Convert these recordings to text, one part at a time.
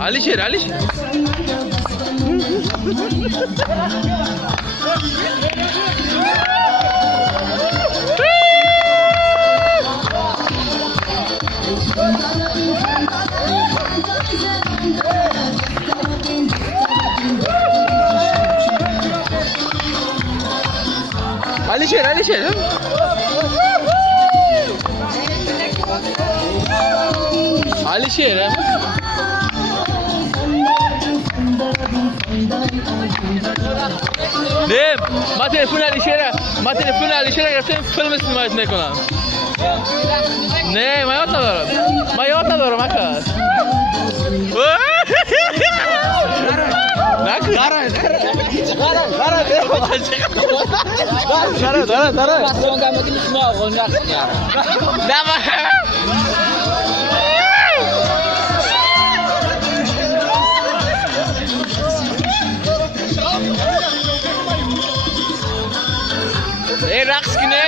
عليشير عليشير عليشير عليشير عليشير نه ما تلفن علیشیره گرفتم فیلم سینمایت میکنم نه ما یاد ندارم اکا ايه رقص کنه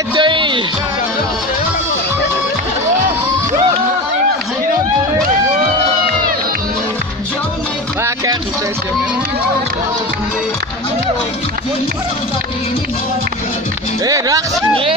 esto ahí va a caer su precio raqs ne